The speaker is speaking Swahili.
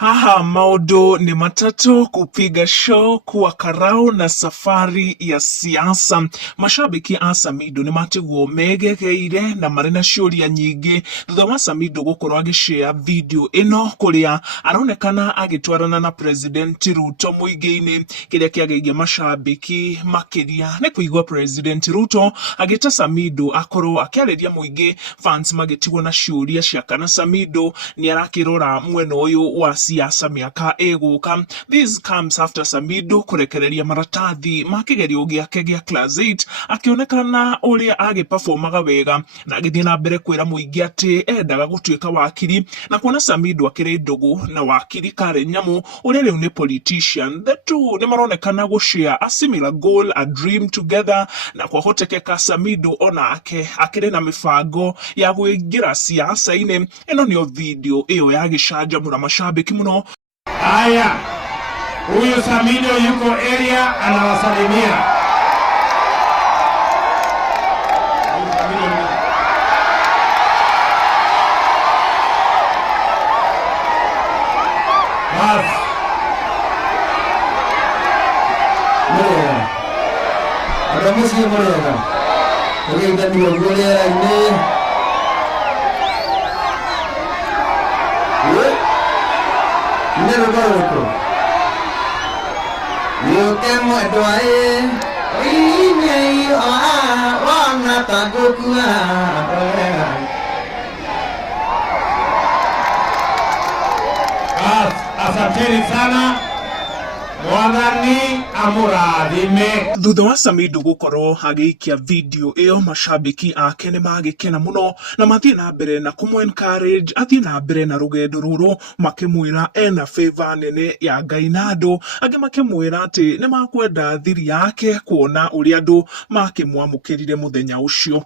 Haha maodo ni matatu kupiga show kuwa karau na safari ya siasa. Mashabiki a Samidoh ni matiguo megegeire na marina ciuria nyingi thutha wa Samidoh gukorwo agishare video ino kuria aronekana agitwarana na President Ruto muingi-ini. Kiria kiageirie mashabiki makiria ni kuigua President Ruto agita Samidoh akorwo akiariria muingi, fans magitigwo na ciuria cia kana Samidoh ni arakirora mwena uyu wa siasa miaka iguka. This comes after Samidoh kurekereria maratathi ma kigerio giake gia class 8 akionekana uria agiperformaga wega na agithie na mbere kwira muingi ati endaga gutuika wakiri, na kuona Samidoh akiri ndugu na wakiri Karen Nyamu uria riu ni politician. The two ni maronekana gushare a similar goal, a dream together, na kwa hotekeka Samidoh onake akiri na mifango ya guingira siasa-ini. Ino niyo video iyo ya Gucanjamura mashabiki muno. Haya, huyu Samidoh yuko area anawasalimia. Bas. Ada musim mereka. Oke, kita dua boleh ini. Yo temo doae ini wana tagoku asanteni sana. Mwathani amurathime. Thutha wa Samidoh gukorwo agiikia video iyo, mashabiki ake ni magikena muno na mathie na mbere na kumu encourage athie na mbere na rugendo ruru, makimwira ena favor nene ya Ngai na andu angi makimwira ati ni makwenda thiri yake kuona uria andu makimwamukirire muthenya ucio.